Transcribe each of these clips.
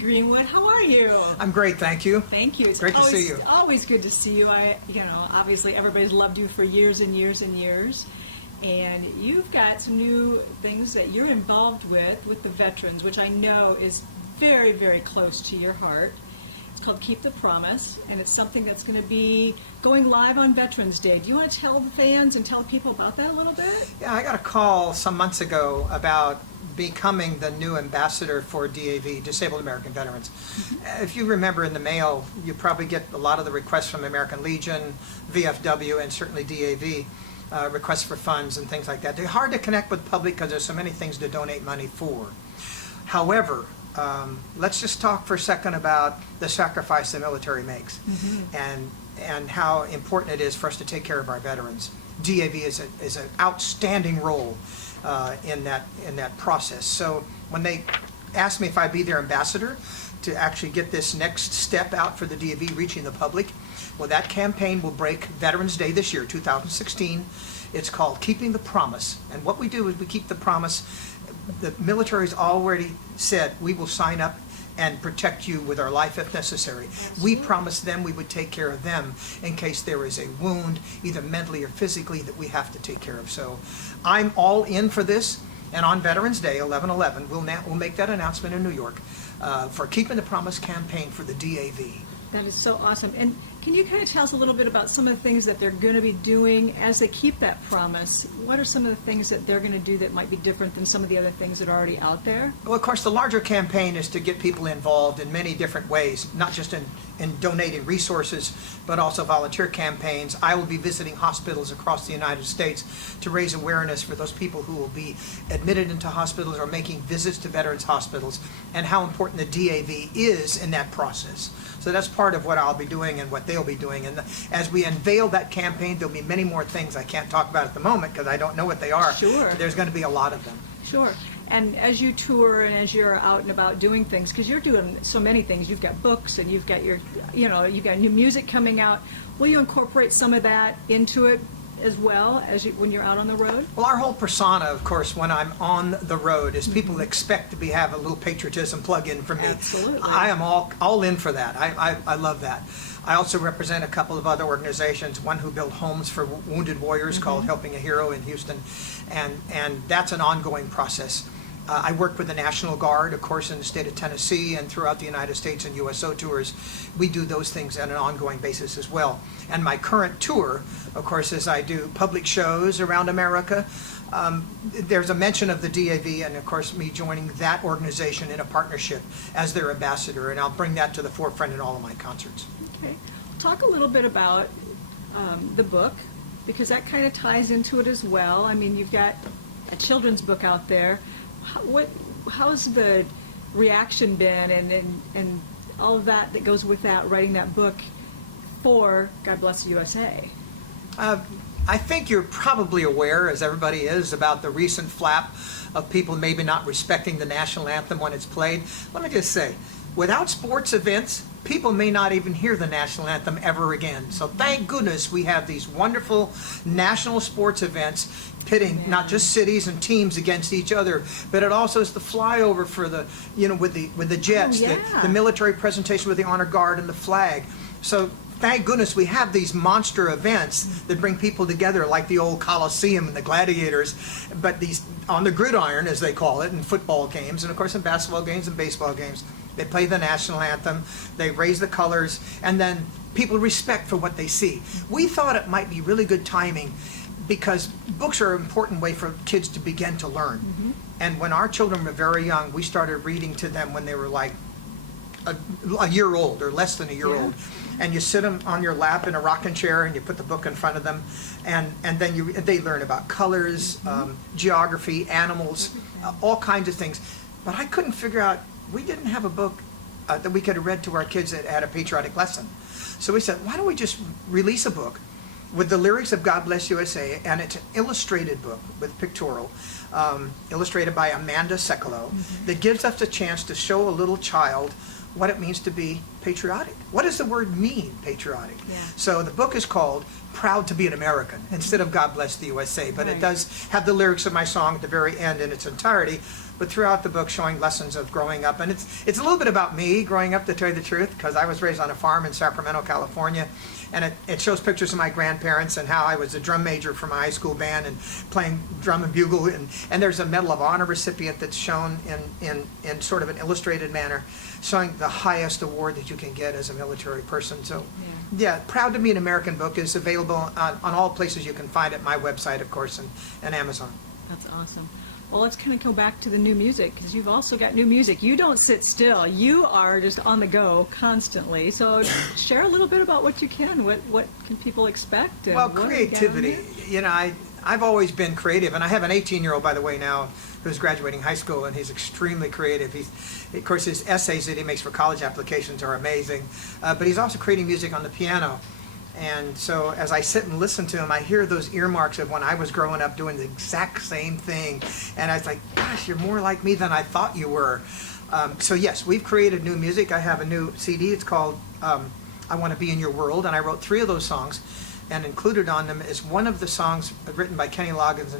Greenwood, how are you? I'm great, thank you. Thank you. It's Great to see you. Always good to see you. Obviously everybody's loved you for years and years and years. And you've got some new things that you're involved with the veterans, which I know is very, very close to your heart. It's called Keep the Promise, and it's something that's going to be going live on Veterans Day. Do you want to tell the fans and tell people about that a little bit? Yeah, I got a call some months ago about becoming the new ambassador for DAV, Disabled American Veterans. If you remember in the mail, you probably get a lot of the requests from American Legion, VFW, and certainly DAV, requests for funds and things like that. They're hard to connect with the public because there's so many things to donate money for. However, let's just talk for a second about the sacrifice the military makes and how important it is for us to take care of our veterans. DAV is an outstanding role in that process. So when they asked me if I'd be their ambassador to actually get this next step out for the DAV reaching the public, well, that campaign will break Veterans Day this year, 2016. It's called Keeping the Promise. And what we do is we keep the promise. The military's already said we will sign up and protect you with our life if necessary. Absolutely. We promised them we would take care of them in case there is a wound, either mentally or physically, that we have to take care of. So I'm all in for this. And on Veterans Day, 11/11, we'll make that announcement in New York for Keeping the Promise campaign for the DAV. That is so awesome. And can you kind of tell us a little bit about some of the things that they're going to be doing as they keep that promise? What are some of the things that they're going to do that might be different than some of the other things that are already out there? Well, of course, the larger campaign is to get people involved in many different ways, not just in donating resources, but also volunteer campaigns. I will be visiting hospitals across the United States to raise awareness for those people who will be admitted into hospitals or making visits to veterans hospitals, and how important the DAV is in that process. So that's part of what I'll be doing and what they'll be doing. And as we unveil that campaign, there'll be many more things I can't talk about at the moment because I don't know what they are. Sure. There's going to be a lot of them. Sure. And as you tour and as you're out and about doing things, because you're doing so many things, you've got books and you've got you've got new music coming out. Will you incorporate some of that into it as well as when you're out on the road? Well, our whole persona, of course, when I'm on the road is people expect to have a little patriotism plug in from me. Absolutely. I am all in for that. I love that. I also represent a couple of other organizations, one who built homes for wounded warriors called Helping a Hero in Houston, and that's an ongoing process. I work with the National Guard, of course, in the state of Tennessee and throughout the United States and USO tours. We do those things on an ongoing basis as well. And my current tour, of course, is I do public shows around America. There's a mention of the DAV and, of course, me joining that organization in a partnership as their ambassador, and I'll bring that to the forefront in all of my concerts. Okay. Talk a little bit about the book, because that kind of ties into it as well. I mean, you've got a children's book out there. How's the reaction been and all of that goes with that, writing that book for God Bless the USA? I think you're probably aware, as everybody is, about the recent flap of people maybe not respecting the national anthem when it's played. Let me just say, without sports events, people may not even hear the national anthem ever again. So thank goodness we have these wonderful national sports events pitting not just cities and teams against each other, but it also is the flyover for the, with the jets, the military presentation with the honor guard and the flag. So thank goodness we have these monster events that bring people together, like the old Coliseum and the Gladiators, but these on the gridiron, as they call it, in football games, and of course in basketball games and baseball games. They play the national anthem, they raise the colors, and then people respect for what they see. We thought it might be really good timing because books are an important way for kids to begin to learn. And when our children were very young, we started reading to them when they were like a year old or less than a year old. And you sit them on your lap in a rocking chair and you put the book in front of them, and then they learn about colors, geography, animals, all kinds of things. But I couldn't figure out, we didn't have a book that we could have read to our kids that had a patriotic lesson. So we said, why don't we just release a book with the lyrics of God Bless USA, and it's an illustrated book with pictorial, illustrated by Amanda Sekulow, that gives us a chance to show a little child what it means to be patriotic. What does the word mean, patriotic? So the book is called Proud to be an American, instead of God Bless the USA, but it does have the lyrics of my song at the very end in its entirety, but throughout the book showing lessons of growing up. And it's a little bit about me growing up, to tell you the truth, because I was raised on a farm in Sacramento, California. And it shows pictures of my grandparents and how I was a drum major for my high school band and playing drum and bugle. And there's a Medal of Honor recipient that's shown in sort of an illustrated manner, showing the highest award that you can get as a military person. So, yeah, Proud to Be an American book is available on all places you can find it, my website, of course, and Amazon. That's awesome. Well, let's kind of go back to the new music, because you've also got new music. You don't sit still. You are just on the go constantly. So share a little bit about what you can. What can people expect? And Well, what creativity. You know, I've always been creative, and I have an 18-year-old, by the way, now who's graduating high school, and he's extremely creative. Of course, his essays that he makes for college applications are amazing, but he's also creating music on the piano. And so as I sit and listen to him, I hear those earmarks of when I was growing up doing the exact same thing. And I was like, gosh, you're more like me than I thought you were. So yes, we've created new music. I have a new CD. It's called I Want to Be in Your World. And I wrote 3 of those songs. And included on them is one of the songs written by Kenny Loggins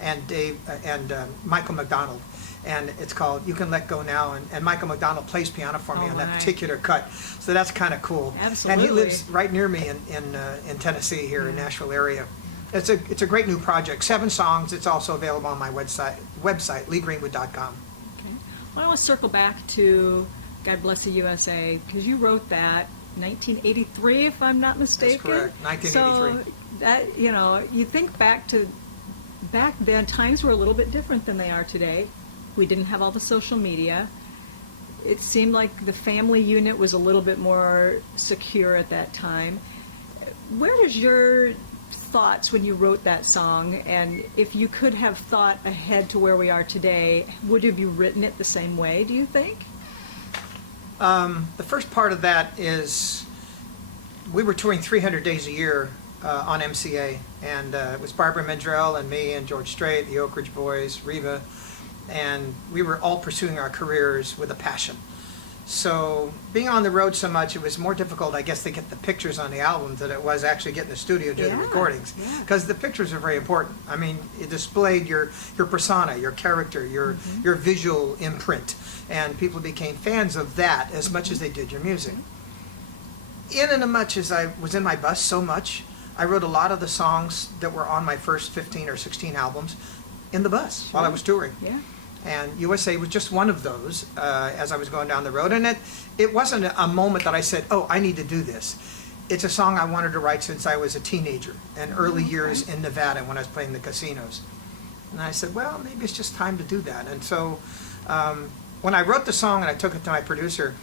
and Dave and Michael McDonald. And it's called You Can Let Go Now, and Michael McDonald plays piano for me on that particular cut, so that's kind of cool. Absolutely. And he lives right near me in Tennessee, here in Nashville area. It's a great new project. 7 songs. It's also available on my website leegreenwood.com. Okay. Well, I want to circle back to God Bless the USA, because you wrote that 1983, if I'm not mistaken. That's correct, 1983. So that, you think back then, times were a little bit different than they are today. We didn't have all the social media. It seemed like the family unit was a little bit more secure at that time. Where was your thoughts when you wrote that song? And if you could have thought ahead to where we are today, would have you written it the same way, do you think? The first part of that is we were touring 300 days a year on MCA, and it was Barbara Mandrell and me and George Strait, the Oak Ridge Boys, Reva, and we were all pursuing our careers with a passion. So being on the road so much, it was more difficult, I guess, to get the pictures on the album than it was actually get in the studio doing the recordings, because the pictures are very important. I mean, it displayed your persona, your character, your visual imprint, and people became fans of that as much as they did your music. In and as much as I was in my bus so much, I wrote a lot of the songs that were on my first 15 or 16 albums in the bus while I was touring. Yeah. And USA was just one of those as I was going down the road. And it wasn't a moment that I said, oh, I need to do this. It's a song I wanted to write since I was a teenager and early years in Nevada when I was playing the casinos. And I said, well, maybe it's just time to do that. And so when I wrote the song and I took it to my producer,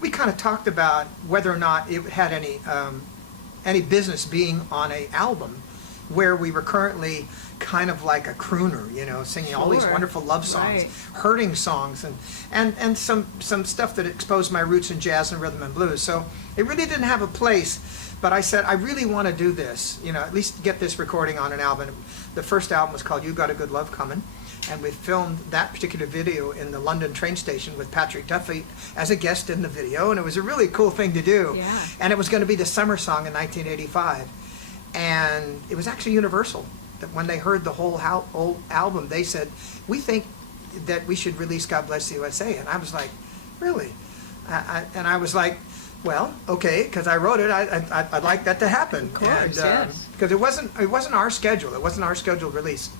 we kind of talked about whether or not it had any business being on an album where we were currently kind of like a crooner, singing all these wonderful love songs, hurting songs, and some stuff that exposed my roots in jazz and rhythm and blues. So it really didn't have a place, but I said, I really want to do this, at least get this recording on an album. The first album was called You Got a Good Love Comin', and we filmed that particular video in the London train station with Patrick Duffy as a guest in the video, and it was a really cool thing to do. Yeah. And it was going to be the summer song in 1985. And it was actually Universal that when they heard the whole album, they said, we think that we should release God Bless the USA. And I was like, really? And I was like, well, okay, because I wrote it, I'd like that to happen. Of course, yes. Because it wasn't our schedule. It wasn't our scheduled release.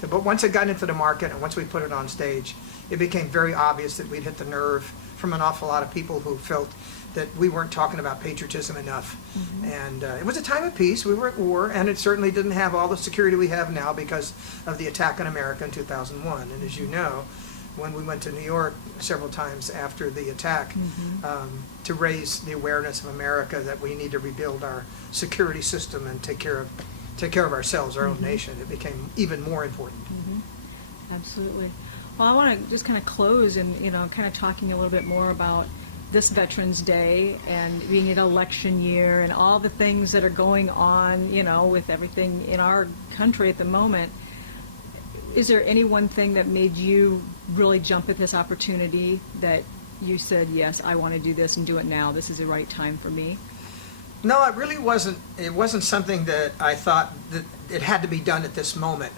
But once it got into the market and once we put it on stage, it became very obvious that we'd hit the nerve from an awful lot of people who felt that we weren't talking about patriotism enough. And it was a time of peace. We were at war, and it certainly didn't have all the security we have now because of the attack on America in 2001. And as you know, when we went to New York several times after the attack to raise the awareness of America that we need to rebuild our security system and take care of ourselves, our own nation, it became even more important. Absolutely. Well, I want to just kind of close and, kind of talking a little bit more about this Veterans Day and being an election year and all the things that are going on, with everything in our country at the moment. Is there any one thing that made you really jump at this opportunity that you said, yes, I want to do this and do it now. This is the right time for me? No, it really wasn't. It wasn't something that I thought that it had to be done at this moment.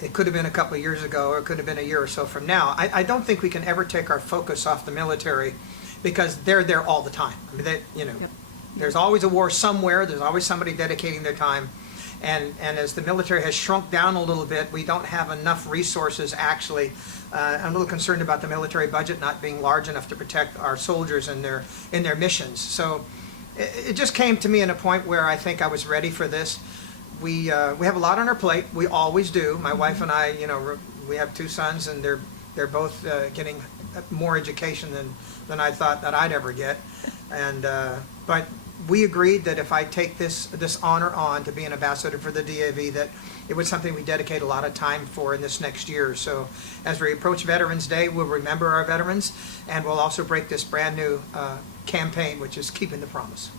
it could have been a couple of years ago, or it could have been a year or so from now. I don't think we can ever take our focus off the military, because they're there all the time. I mean, Yep. there's always a war somewhere. There's always somebody dedicating their time. And as the military has shrunk down a little bit, we don't have enough resources actually. I'm a little concerned about the military budget not being large enough to protect our soldiers and their missions. So it just came to me in a point where I think I was ready for this. We have a lot on our plate. We always do. My wife and I, we have 2 sons, and they're both getting more education than I thought that I'd ever get. And but we agreed that if I take this honor on to be an ambassador for the DAV, that it was something we dedicate a lot of time for in this next year. So as we approach Veterans Day, we'll remember our veterans, and we'll also break this brand new campaign, which is Keeping the Promise.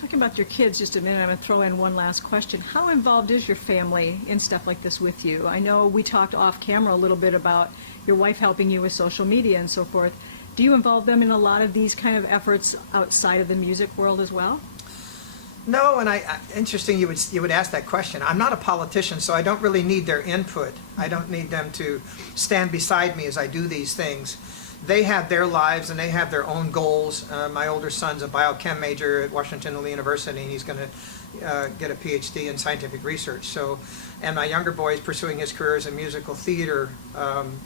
Talking about your kids just a minute, I'm going to throw in one last question. How involved is your family in stuff like this with you? I know we talked off camera a little bit about your wife helping you with social media and so forth. Do you involve them in a lot of these kind of efforts outside of the music world as well? No, and interesting you would ask that question. I'm not a politician, so I don't really need their input. I don't need them to stand beside me as I do these things. They have their lives and they have their own goals. My older son's a biochem major at Washington University, and he's going to get a PhD in scientific research. So, and my younger boy is pursuing his career as a musical theater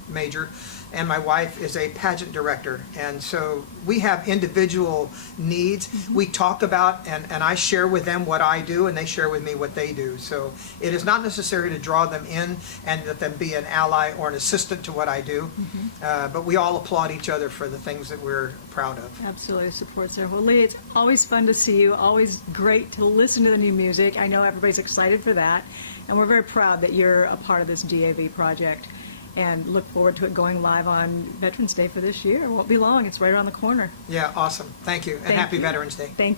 major, and my wife is a pageant director. And so we have individual needs. Mm-hmm. We talk about, and I share with them what I do, and they share with me what they do. So it is not necessary to draw them in and let them be an ally or an assistant to what I do. Mm-hmm. But we all applaud each other for the things that we're proud of. Absolutely, supports there. Well, Lee, it's always fun to see you, always great to listen to the new music. I know everybody's excited for that, and we're very proud that you're a part of this DAV project, and look forward to it going live on Veterans Day for this year. It won't be long. It's right around the corner. Yeah, awesome. Thank you, and happy Veterans Day. Thank you.